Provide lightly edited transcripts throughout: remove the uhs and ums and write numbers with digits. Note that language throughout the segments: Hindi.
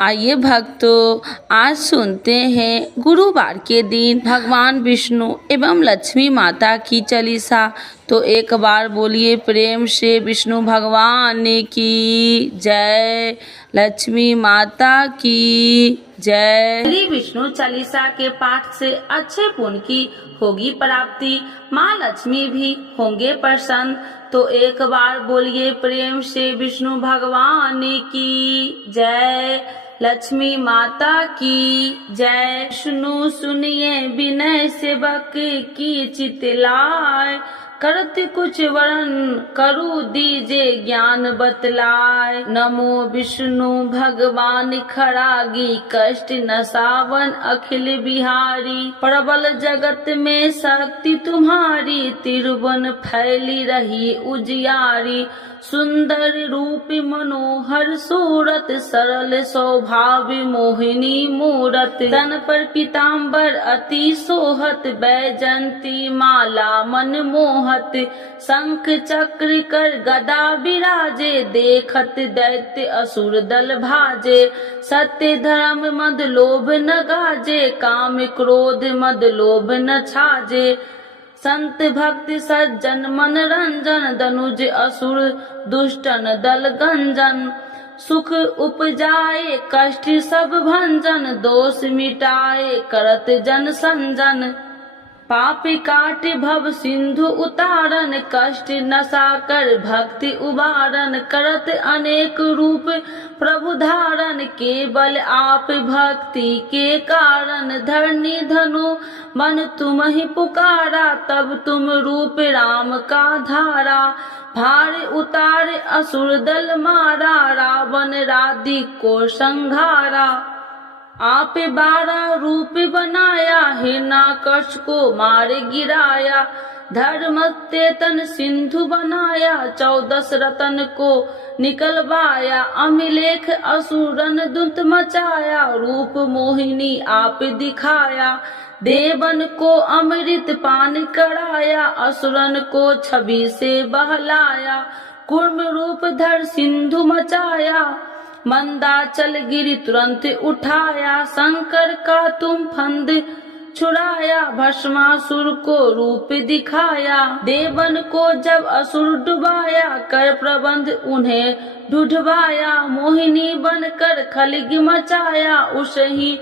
आइए भक्तों, आज सुनते हैं गुरुवार के दिन भगवान विष्णु एवं लक्ष्मी माता की चालीसा। तो एक बार बोलिए प्रेम से विष्णु भगवान की जय, लक्ष्मी माता की जय। श्री विष्णु चालीसा के पाठ से अच्छे पुण्य की होगी प्राप्ति, माँ लक्ष्मी भी होंगे प्रसन्न। तो एक बार बोलिए प्रेम से विष्णु भगवान की जय, लक्ष्मी माता की जय। विष्णु सुनिए विनय सेवक की चितलाय, करत कुछ वरण करु दीजे ज्ञान बतलाय। नमो विष्णु भगवान खरागी, कष्ट नसावन अखिल बिहारी। प्रबल जगत में शक्ति तुम्हारी, तिरुवन फैली रही उजियारी। सुंदर रूप मनोहर सूरत, सरल स्वभाव मोहिनी मूरत। तन पर पीताम्बर अति सोहत, बैजंती माला मन मोहत। शंख चक्र कर गदा विराजे, देखत दैत्य असुर दल भाजे। सत्य धर्म मद लोभ न गाजे, काम क्रोध मद लोभ न छाजे। संत भक्त सज्जन मन रंजन, दनुज असुर दुष्टन दल गंजन। सुख उपजाए कष्ट सब भंजन, दोष मिटाए करत जन संजन। पाप काट भव सिंधु उतारन, कष्ट नसा कर भक्ति उबारन। करत अनेक रूप प्रभु धारण, केवल आप भक्ति के कारण। धरनी धनु मन तुम ही पुकारा, तब तुम रूप राम का धारा। भार उतार असुर दल मारा, रावण राधि को संघारा। आप 12 रूप बनाया, हिरण्याकश को मार गिराया। धर्म तेतन सिंधु बनाया, 14 रतन को निकलवाया। अमिलेख असुरन दुत मचाया, रूप मोहिनी आप दिखाया। देवन को अमृत पान कराया, असुरन को छवि से बहलाया। कूर्म रूप धर सिंधु मचाया, मंदाचल गिरि तुरंत उठाया। शंकर का तुम फंद छुड़ाया, भस्मासुर को रूप दिखाया। देवन को जब असुर डुबाया, कर प्रबंध उन्हें ढूढ़वाया। मोहिनी बनकर खलगी मचाया, उस ही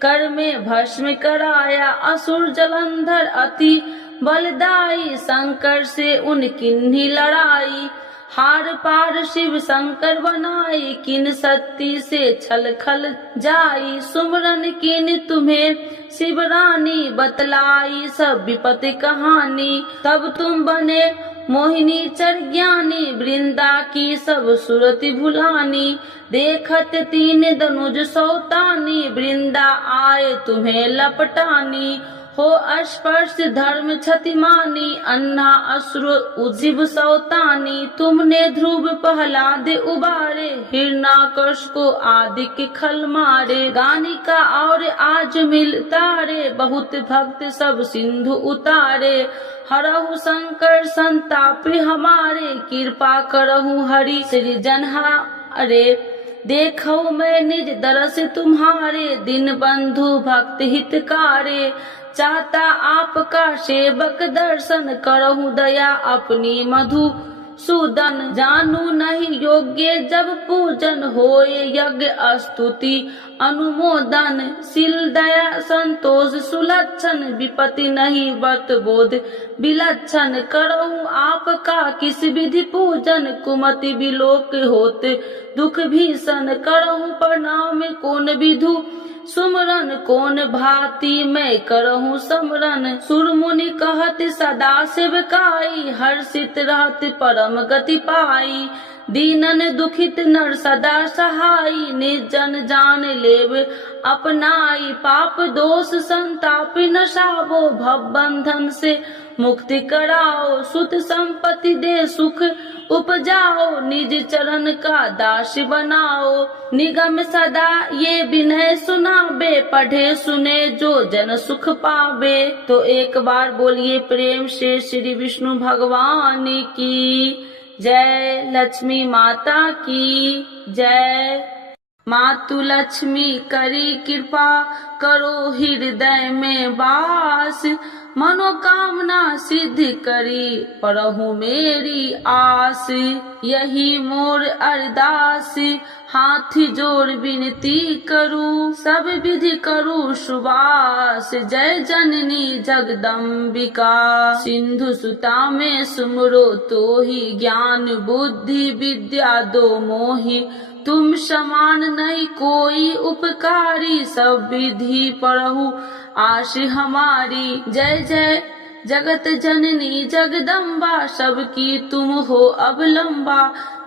कर में भस्म कराया। असुर जलंधर अति बलदाई, शंकर से उनकी लड़ाई। हार पार शिव शंकर बनाई, किन शक्ति से छल खल जाई। सुमरन किन तुम्हें शिव रानी, बतलाई सब विपत्ति कहानी। तब तुम बने मोहिनी चर ज्ञानी, वृंदा की सब सुरति भुलानी। देखत 3 धनुज सौतानी, वृंदा आए तुम्हें लपटानी। हो स्पर्श धर्म क्षतिमानी, अन्ना असुर उजिब सौतानी। तुमने ध्रुव प्रहलाद उबारे, हिरण्याकश को आदि के खल मारे। गानिका और आज मिल तारे, बहुत भक्त सब सिंधु उतारे। हरहु शंकर संताप हमारे, कृपा करहु हरि सृजनहारे। देखो मैं निज दरस तुम्हारे, दिन बंधु भक्त हितकारे। चाहता आपका सेवक दर्शन, करहु दया अपनी मधु सूदन। जानू नहीं योग्य जब पूजन, होए यज्ञ स्तुति अनुमोदन। शील दया संतोष सुलक्षण, विपत्ति नहीं व्रत बोध विलक्षण। करहु आपका किस विधि पूजन, कुमति विलोक होत दुख भीषण। करहु प्रणाम कौन विधु सुमरन, कौन भांति मैं करहु समरन। सुर मुनि कहत सदा सेवकाई, हर्षित रहत परम गति पाई। दीनन दुखित नर सदा सहाई, निर्जन जान लेव अपनाई। पाप दोष संताप नसावो, भव बंधन से मुक्ति कराओ। सुत संपत्ति दे सुख उपजाओ, निज चरण का दास बनाओ। निगम सदा ये विनय सुनाबे, पढ़े सुने जो जन सुख पावे। तो एक बार बोलिए प्रेम से श्री विष्णु भगवान की जय, लक्ष्मी माता की जय। मातु लक्ष्मी करी कृपा करो हृदय में वास, मनोकामना सिद्ध करी परहु मेरी आस। यही मोर अरदास हाथ जोड़ विनती करूं, सब विधि करूं सुबास। जय जननी जगदम्बिका, सिंधु सुता में सुमरो तो ही, ज्ञान बुद्धि विद्या दो मोहि। तुम समान नहीं कोई उपकारी, सब विधि पढ़ू आश हमारी। जय जय जगत जननी जगदम्बा, सबकी तुम हो अवलंबा।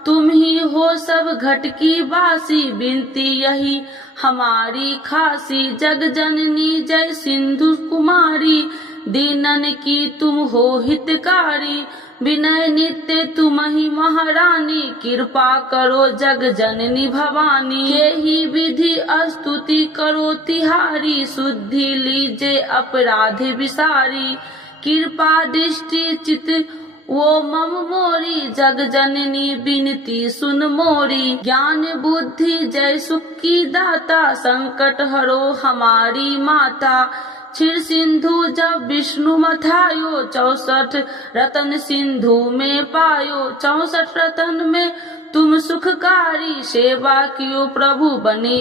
तुम ही हो सब घट की वासी, विनती यही हमारी खासी। जग जननी जय सिंधु कुमारी, दीनन की तुम हो हितकारी। विनय नित्य तुम ही महारानी, कृपा करो जग जननी भवानी। यही विधि स्तुति करो तिहारी, शुद्धि लीजे अपराध विसारी। कृपा दृष्टि चित वो मम मोरी, जग जननी बिनती सुन मोरी। ज्ञान बुद्धि जय सुख की दाता, संकट हरो हमारी माता। क्षीर सिंधु जब विष्णु मथायो, 64 रतन सिंधु में पायो। 64 रतन में तुम सुखकारी, सेवा कियो प्रभु बने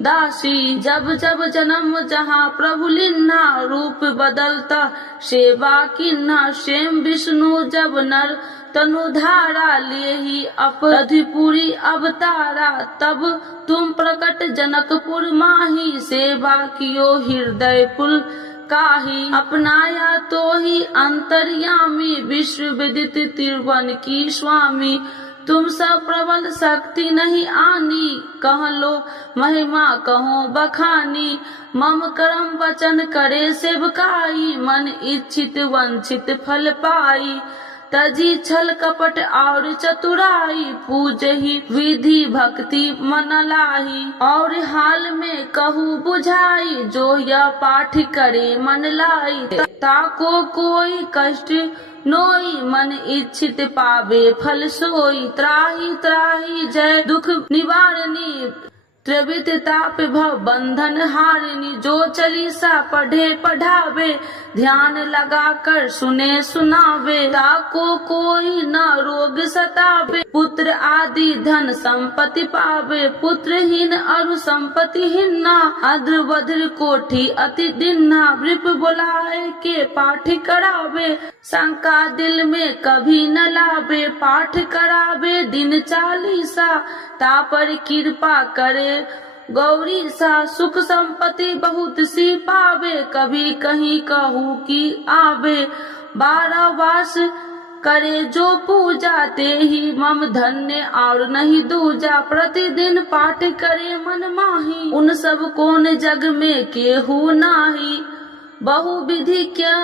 दासी। जब जब जन्म जहाँ प्रभु लिन्हा, रूप बदलता सेवा किन्हा। स्वयं विष्णु जब नर तनु धारा, ले ही अपराधिपुरी अवतारा। तब तुम प्रकट जनकपुर माही, सेवा कियो हृदय पुल काही। अपनाया तो ही अंतर्यामी, विश्व विदित त्रिभुवन की स्वामी। तुम सब प्रबल शक्ति नहीं आनी, कह लो महिमा कहो बखानी। मम कर्म वचन करे सेवकाई, मन इच्छित वंचित फल पाई। तजी छल कपट और चतुराई, पूज ही विधि भक्ति मन लाही। और हाल में कहूँ बुझाई, जो यह पाठ करे मन लाई। ताको कोई कष्ट नोई, मन इच्छित पावे फल सोई। त्राही त्राही जय दुख निवारणी, त्रिविध ताप भव बंधन हारिणी। जो चालीसा पढ़े पढ़ावे, ध्यान लगा कर सुने सुनावे। ताको कोई न रोग सतावे, पुत्र आदि धन संपत्ति पावे। पुत्रहीन अरु संपत्ति हिन्ना, अद्र वज्र कोठी अति दिन्ना। वृप बुलाए के पाठ करावे, शंका दिल में कभी न लावे। पाठ करावे दिन चालीसा, तापर कृपा करे गौरी सा। सुख संपत्ति बहुत सी पावे, कभी कहीं कहूँ की आवे। 12 वास करे जो पूजा, ते ही मम धन्य और नहीं दूजा। प्रतिदिन पाठ करे मन माही, उन सब कौन जग में केहू नाही। बहु विधि क्या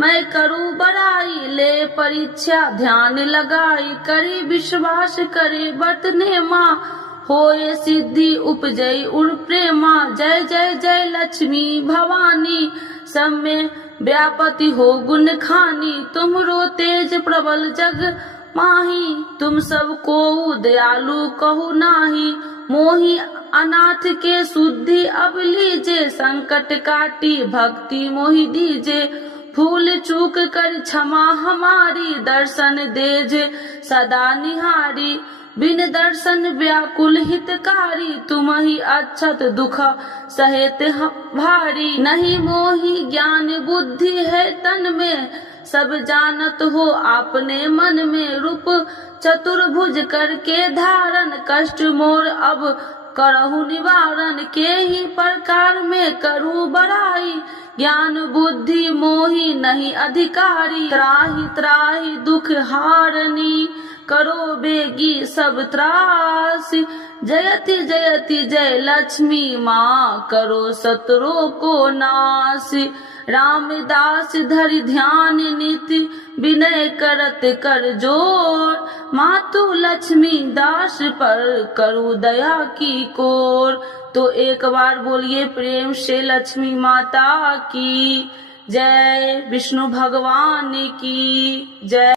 मैं करूँ बड़ाई, ले परीक्षा ध्यान लगाई। करी विश्वास करे बरतने माँ, होए सिद्धि उपजई उर प्रेमा। जय जय जय लक्ष्मी भवानी, सब में व्यापति हो गुण खानी। तुमरो तेज प्रबल जग माही, तुम सब को दयालु कहु नाही। मोहि अनाथ के शुद्धि अब लीजे, संकट काटी भक्ति मोहि दीजे। भूल चूक कर क्षमा हमारी, दर्शन देजे सदा निहारी। बिन दर्शन व्याकुल हितकारी, तुम ही अक्षत दुख सहेत भारी। नहीं मोहि ज्ञान बुद्धि है तन में, सब जानत हो आपने मन में। रूप चतुर्भुज करके धारण, कष्ट मोर अब करहु निवारण। के ही प्रकार में करूँ बड़ाई, ज्ञान बुद्धि मोहि नहीं अधिकारी। त्राहि त्राहि दुख हारनी, करो बेगी सब त्रास। जयति जयति जय लक्ष्मी माँ, करो शत्रु को नाश। रामदास धरि ध्यान नित, विनय करत कर जोर। मातु लक्ष्मी दास पर करू दया की कोर। तो एक बार बोलिए प्रेम से लक्ष्मी माता की जय, विष्णु भगवान की जय।